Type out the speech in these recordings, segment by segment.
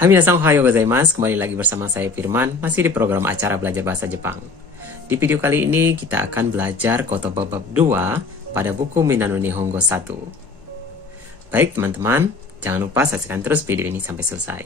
Hai minasan, ohayo gozaimasu. Kembali lagi bersama saya Firman, masih di program acara belajar bahasa Jepang. Di video kali ini kita akan belajar kotoba bab 2 pada buku Minano Nihongo 1. Baik teman-teman, jangan lupa saksikan terus video ini sampai selesai.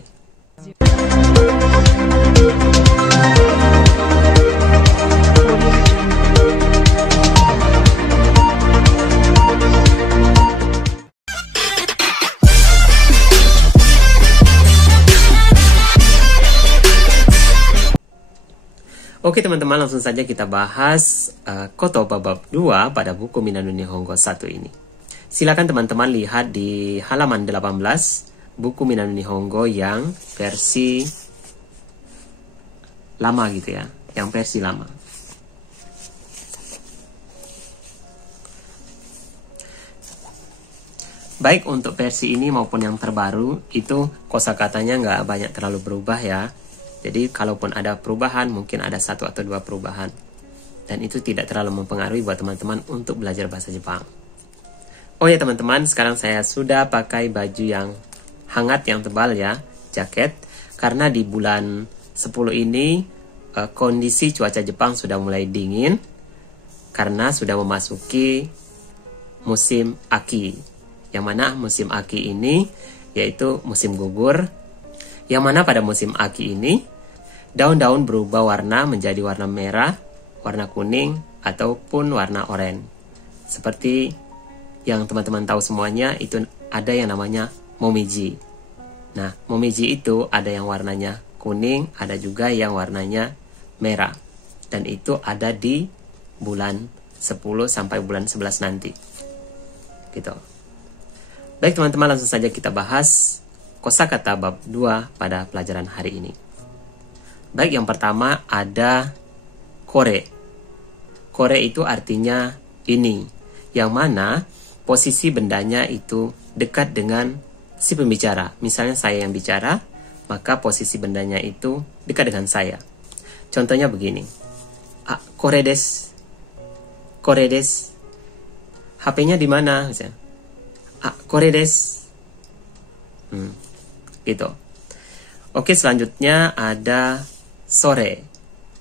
Oke teman-teman, langsung saja kita bahas kotoba bab 2 pada buku Minano Nihongo 1 ini. Silakan teman-teman lihat di halaman 18 buku Minano Nihongo yang versi lama gitu ya, yang versi lama. Baik untuk versi ini maupun yang terbaru itu kosakatanya nggak banyak terlalu berubah ya. Jadi kalaupun ada perubahan, mungkin ada 1 atau 2 perubahan. Dan itu tidak terlalu mempengaruhi buat teman-teman untuk belajar bahasa Jepang. Oh ya teman-teman, sekarang saya sudah pakai baju yang hangat, yang tebal ya, jaket. Karena di bulan 10 ini, kondisi cuaca Jepang sudah mulai dingin. Karena sudah memasuki musim Aki. Yang mana musim Aki ini, yaitu musim gugur. Yang mana pada musim Aki ini, daun-daun berubah warna menjadi warna merah, warna kuning, ataupun warna oranye. Seperti yang teman-teman tahu semuanya, itu ada yang namanya momiji. Nah, momiji itu ada yang warnanya kuning, ada juga yang warnanya merah. Dan itu ada di bulan 10 sampai bulan 11 nanti. Gitu. Baik teman-teman, langsung saja kita bahas kosakata bab 2 pada pelajaran hari ini. Baik, yang pertama ada kore. Kore itu artinya ini, yang mana posisi bendanya itu dekat dengan si pembicara. Misalnya saya yang bicara, maka posisi bendanya itu dekat dengan saya. Contohnya begini. Kore desu. Kore desu. HP-nya di mana? Misalnya. Kore desu. Gitu. Oke, selanjutnya ada sore.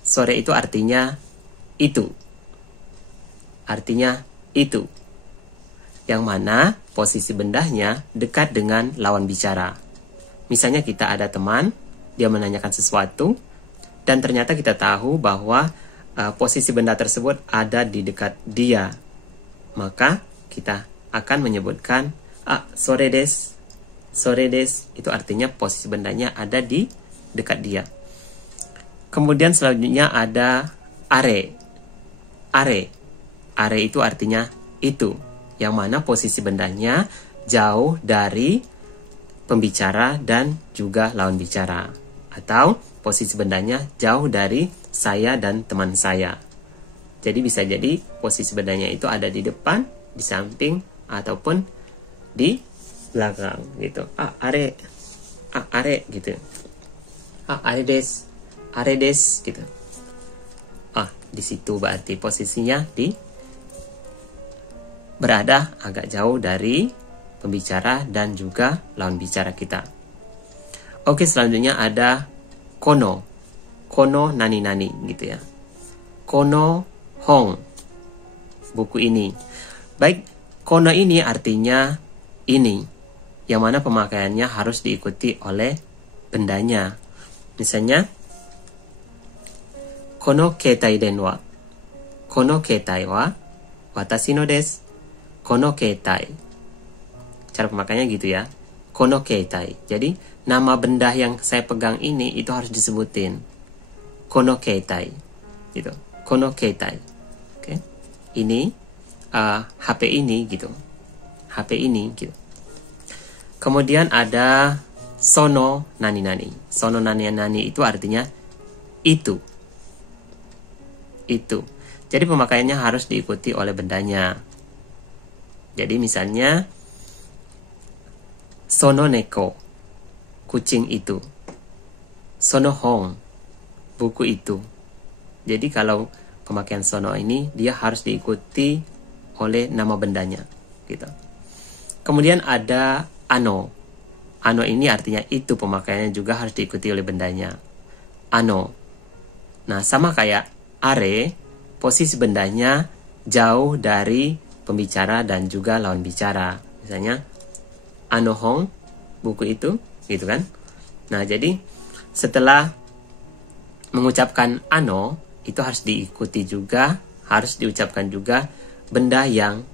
Sore itu artinya itu. Artinya itu. Yang mana posisi bendanya dekat dengan lawan bicara. Misalnya kita ada teman, dia menanyakan sesuatu, dan ternyata kita tahu bahwa posisi benda tersebut ada di dekat dia. Maka kita akan menyebutkan sore desu. Sore desu itu artinya posisi bendanya ada di dekat dia. Kemudian selanjutnya ada are. Are. Are itu artinya itu. Yang mana posisi bendanya jauh dari pembicara dan juga lawan bicara. Atau posisi bendanya jauh dari saya dan teman saya. Jadi bisa jadi posisi bendanya itu ada di depan, di samping, ataupun di belakang gitu. Are. Are gitu. Are desu. Aredes gitu. Di situ berarti posisinya berada agak jauh dari pembicara dan juga lawan bicara kita. Oke, selanjutnya ada kono. Kono nani-nani gitu ya. Kono hong. Buku ini. Baik, kono ini artinya ini. Yang mana pemakaiannya harus diikuti oleh bendanya. Misalnya, kono keitai denwa. Kono keitai wa watashi no desu. Kono keitai. Cara pemakaiannya gitu ya. Kono keitai. Jadi, nama benda yang saya pegang ini itu harus disebutin. Kono keitai. Gitu. Kono keitai. Oke. Ini HP ini gitu. HP ini gitu. Kemudian ada sono nani-nani. Sono nani-nani itu artinya itu. Itu. Jadi pemakaiannya harus diikuti oleh bendanya. Jadi misalnya sono neko, kucing itu. Sono hong, buku itu. Jadi kalau pemakaian sono ini dia harus diikuti oleh nama bendanya gitu. Kemudian ada ano. Ano ini artinya itu, pemakaiannya juga harus diikuti oleh bendanya. Ano. Nah, sama kayak are, posisi bendanya jauh dari pembicara dan juga lawan bicara. Misalnya, ano hong, buku itu, gitu kan. Nah, jadi setelah mengucapkan ano, itu harus diikuti juga, harus diucapkan juga benda yang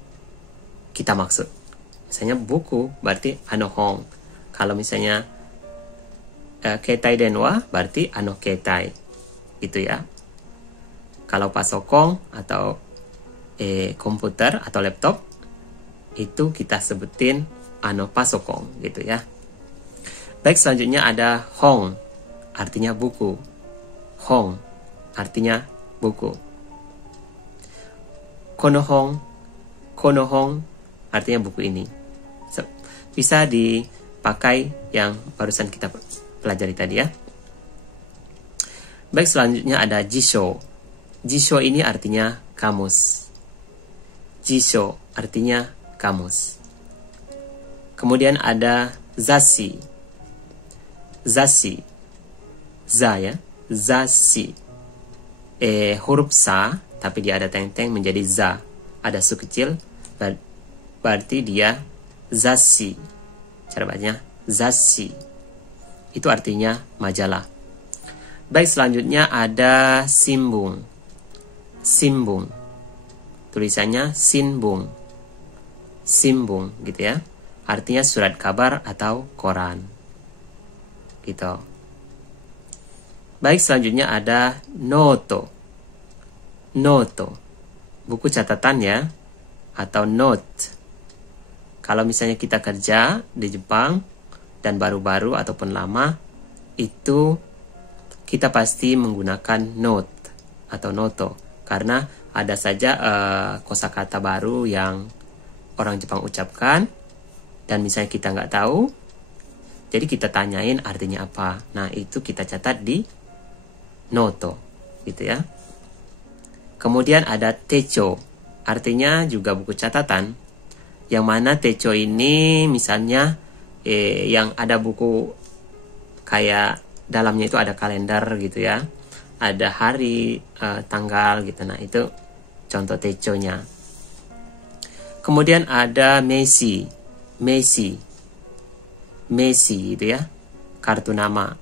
kita maksud. Misalnya buku, berarti ano hong. Kalau misalnya ketai denwa, berarti ano ketai. Itu ya. Kalau pasokong atau komputer atau laptop, itu kita sebutin ano pasokong, gitu ya. Baik, selanjutnya ada hong, artinya buku. Hong, artinya buku. Kono hong, artinya buku ini. Bisa dipakai yang barusan kita pelajari tadi ya. Baik, selanjutnya ada jisho. Jisho ini artinya kamus. Jisho artinya kamus. Kemudian ada zashi. Zashi. Za ya. Zashi. Huruf sa, tapi dia ada teng-teng menjadi za. Ada su kecil, berarti dia zashi. Cara bacanya zashi. Itu artinya majalah. Baik, selanjutnya ada simbung. Simbung. Tulisannya sinbung. Simbung, gitu ya. Artinya surat kabar atau koran. Gitu. Baik, selanjutnya ada noto. Noto. Buku catatan ya. Atau note. Kalau misalnya kita kerja di Jepang dan baru-baru ataupun lama, itu kita pasti menggunakan note atau noto. Karena ada saja kosakata baru yang orang Jepang ucapkan dan misalnya kita nggak tahu, jadi kita tanyain artinya apa. Nah, itu kita catat di noto, gitu ya. Kemudian ada techo, artinya juga buku catatan. Yang mana techo ini misalnya yang ada buku kayak dalamnya itu ada kalender gitu ya. Ada hari, tanggal gitu. Nah, itu contoh techo-nya. Kemudian ada Messi. Messi gitu ya. Kartu nama.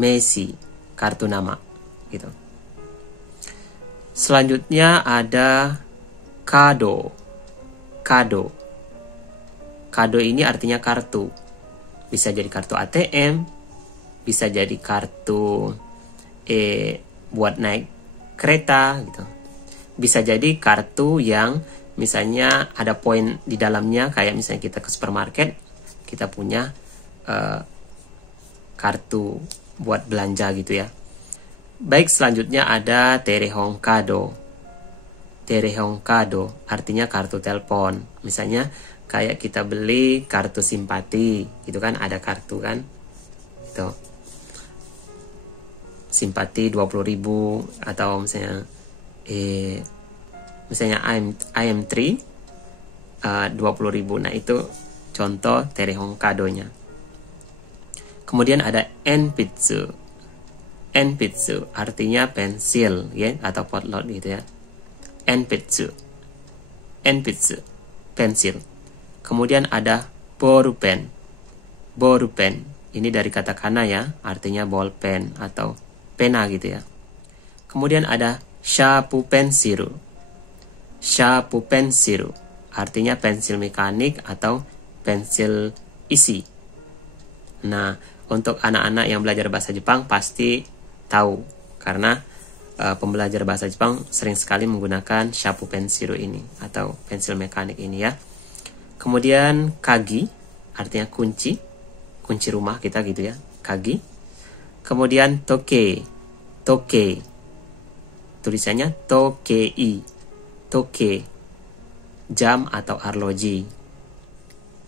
Messi, kartu nama gitu. Selanjutnya ada kado. Kado. Kado ini artinya kartu. Bisa jadi kartu ATM, bisa jadi kartu buat naik kereta gitu. Bisa jadi kartu yang misalnya ada poin di dalamnya, kayak misalnya kita ke supermarket, kita punya kartu buat belanja gitu ya. Baik, selanjutnya ada terehong kado. Terehong kado artinya kartu telepon. Misalnya kayak kita beli kartu simpati gitu kan, ada kartu kan itu simpati 20.000, atau misalnya IM3 20.000. Nah, itu contoh terehong kadonya. Kemudian ada enpitsu. Enpitsu artinya pensil ya, atau potlot gitu ya. Enpitsu. Enpitsu, pensil. Kemudian ada borupen. Borupen ini dari kata kana ya, artinya bolpen atau pena gitu ya. Kemudian ada shapu pensiru. Shapu pensiru artinya pensil mekanik atau pensil isi. Nah, untuk anak-anak yang belajar bahasa Jepang pasti tahu, karena pembelajar bahasa Jepang sering sekali menggunakan shapu pensiru ini atau pensil mekanik ini ya. Kemudian kagi artinya kunci, kunci rumah kita gitu ya, kagi. Kemudian toke, toke, tulisannya tokei, toke, jam atau arloji.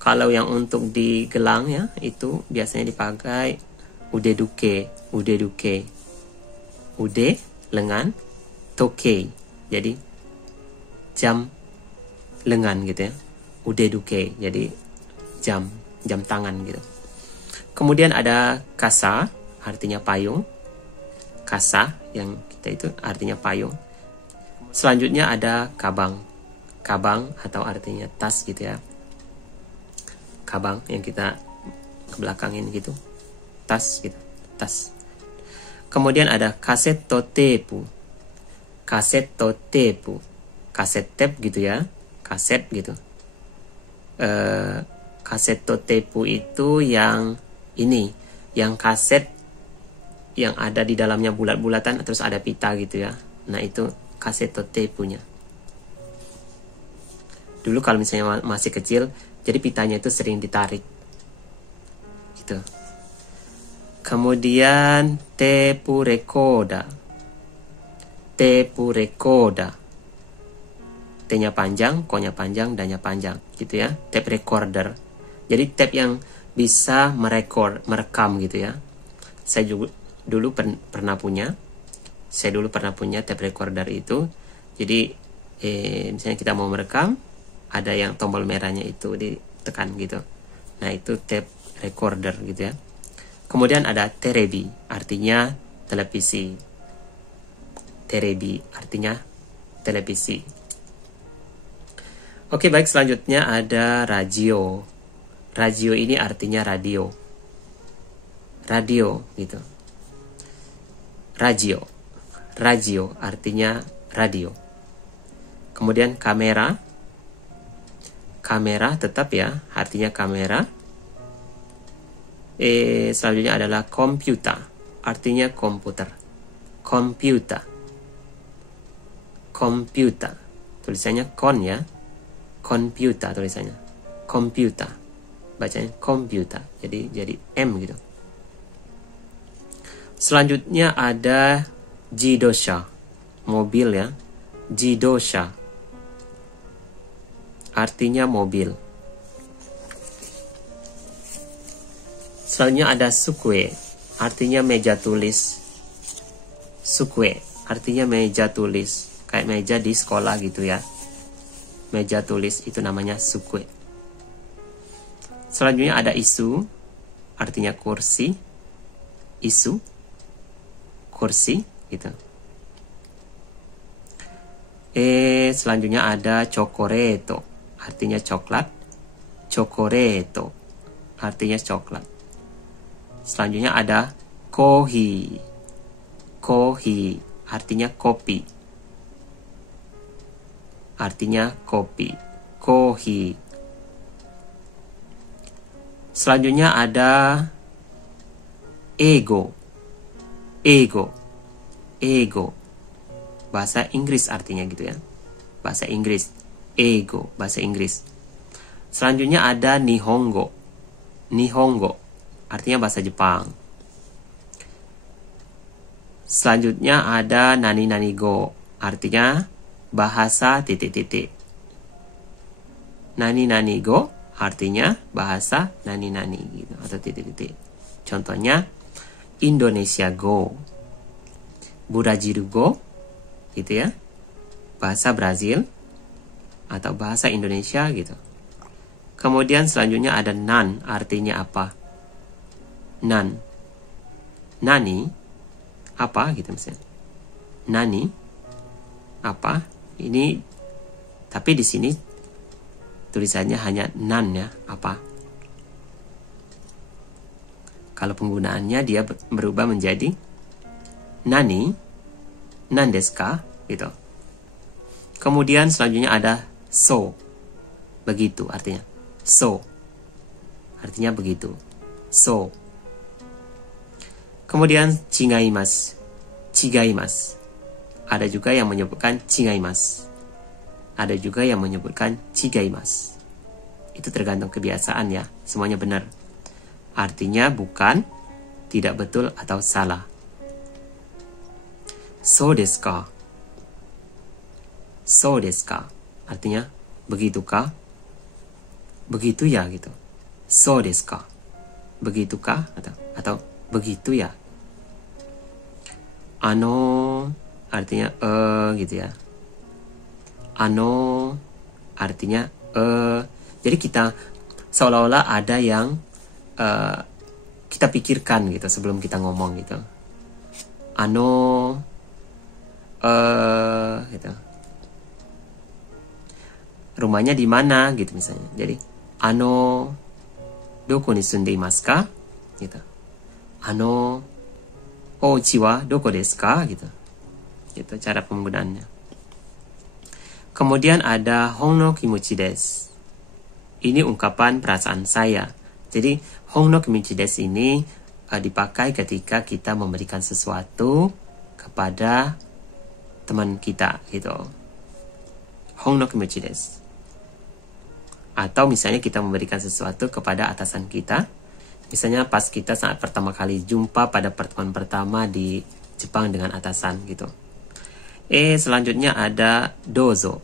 Kalau yang untuk di gelang ya, itu biasanya dipakai udeduke, udeduke, ude lengan, toke, jadi jam lengan gitu ya. Udeduke, jadi jam tangan gitu. Kemudian ada kasa, artinya payung. Kasa yang kita itu artinya payung. Selanjutnya ada kabang. Kabang atau artinya tas gitu ya. Kabang yang kita ke belakangin gitu. Tas gitu. Tas. Kemudian ada kasetto tepu. Kasetto tepu. Kaset tape gitu ya. Kaset gitu. Kasetto tepu itu yang ini. Yang kaset yang ada di dalamnya bulat-bulatan terus ada pita gitu ya. Nah itu kasetto tepunya. Dulu kalau misalnya masih kecil, jadi pitanya itu sering ditarik. Gitu. Kemudian tepu rekoda. Tepu rekoda. T-nya panjang, ko-nya panjang, dan-nya panjang. Gitu ya. Tape recorder. Jadi tape yang bisa merekam gitu ya. Saya juga dulu pernah punya. Saya dulu pernah punya tape recorder itu. Jadi misalnya kita mau merekam, ada yang tombol merahnya itu ditekan gitu. Nah itu tape recorder gitu ya. Kemudian ada terebi, artinya televisi. Terebi artinya televisi. Oke, baik, selanjutnya ada radio. Radio ini artinya radio. Radio gitu. Radio. Radio artinya radio. Kemudian kamera. Kamera tetap ya, artinya kamera. Selanjutnya adalah komputer, artinya komputer. Komputer. Komputer. Tulisannya kon ya. Komputer tulisannya. Komputer. Bacanya komputer. Jadi M gitu. Selanjutnya ada jidosha. Mobil ya. Jidosha. Artinya mobil. Selanjutnya ada sukue. Artinya meja tulis. Sukue. Artinya meja tulis. Kayak meja di sekolah gitu ya. Meja tulis itu namanya sukue. Selanjutnya ada isu. Artinya kursi. Isu. Kursi gitu. Selanjutnya ada chocoreto. Artinya coklat. Chocoreto. Artinya coklat. Selanjutnya ada kohi. Kohi. Artinya kopi. Artinya kopi. Kohi. Selanjutnya ada ego. Ego. Ego. Bahasa Inggris artinya gitu ya. Bahasa Inggris. Ego. Bahasa Inggris. Selanjutnya ada nihongo. Nihongo. Artinya bahasa Jepang. Selanjutnya ada nani-nani go. Artinya bahasa titik-titik. Nani-nani go artinya bahasa nani-nani gitu, atau titik-titik. Contohnya Indonesia go. Brazil go gitu ya. Bahasa Brazil atau bahasa Indonesia gitu. Kemudian selanjutnya ada nan, artinya apa? Nan. Nani apa gitu misalnya. Nani apa? Ini tapi di sini tulisannya hanya nan ya, apa? Kalau penggunaannya dia berubah menjadi nani, nan desu ka gitu. Kemudian selanjutnya ada so. Begitu artinya. So. Artinya begitu. So. Kemudian chigaimasu. Chigaimasu. Ada juga yang menyebutkan chigaimasu. Ada juga yang menyebutkan chigaimasu. Itu tergantung kebiasaan ya. Semuanya benar. Artinya bukan, tidak betul atau salah. So desu ka? So desu ka? Artinya begitukah? Begitu ya gitu. So desu ka? Begitukah? Atau begitu ya? Artinya gitu ya. Artinya jadi kita seolah-olah ada yang kita pikirkan gitu sebelum kita ngomong gitu. Gitu. Rumahnya di mana gitu misalnya. Jadi doko ni sunde imasu ka? Gitu. Ouchi wa doko desu ka? Gitu. Gitu cara penggunaannya. Kemudian ada hon no kimochi desu. Ini ungkapan perasaan saya. Jadi hon no kimochi desu ini dipakai ketika kita memberikan sesuatu kepada teman kita gitu. Hon no kimochi desu. Atau misalnya kita memberikan sesuatu kepada atasan kita. Misalnya pas kita saat pertama kali jumpa pada pertemuan pertama di Jepang dengan atasan gitu. Selanjutnya ada dozo.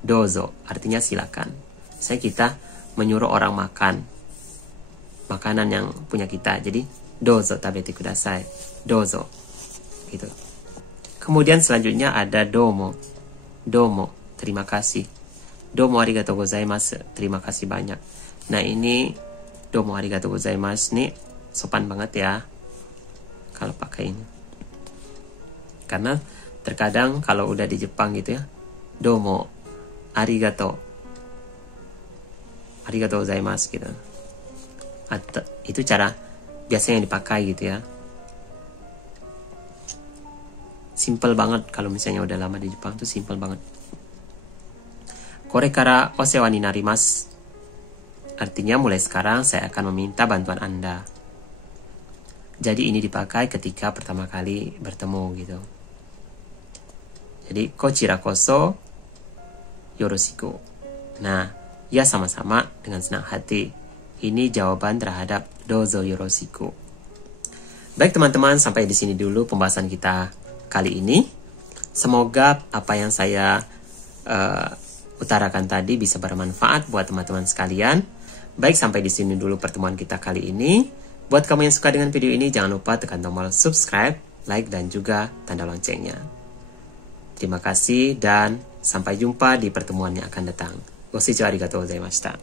Dozo artinya silakan. Misalnya kita menyuruh orang makan makanan yang punya kita. Jadi dozo tabete kudasai. Dozo. Gitu. Kemudian selanjutnya ada domo. Domo, terima kasih. Domo arigatou gozaimasu, terima kasih banyak. Nah ini domo arigatou gozaimasu nih sopan banget ya kalau pakai ini. Karena terkadang kalau udah di Jepang gitu ya, domo arigatou gozaimasu gitu. Atau, itu cara biasanya yang dipakai gitu ya. Simple banget kalau misalnya udah lama di Jepang tuh simple banget. Kore kara osewa ni narimasu. Artinya mulai sekarang saya akan meminta bantuan Anda. Jadi ini dipakai ketika pertama kali bertemu gitu. Jadi kochira koso yoroshiku. Nah, ya sama-sama dengan senang hati. Ini jawaban terhadap dozo yoroshiku. Baik teman-teman, sampai di sini dulu pembahasan kita kali ini. Semoga apa yang saya utarakan tadi bisa bermanfaat buat teman-teman sekalian. Baik, sampai di sini dulu pertemuan kita kali ini. Buat kamu yang suka dengan video ini, jangan lupa tekan tombol subscribe, like, dan juga tanda loncengnya. Terima kasih dan sampai jumpa di pertemuan yang akan datang. Goshichou arigatou gozaimashita.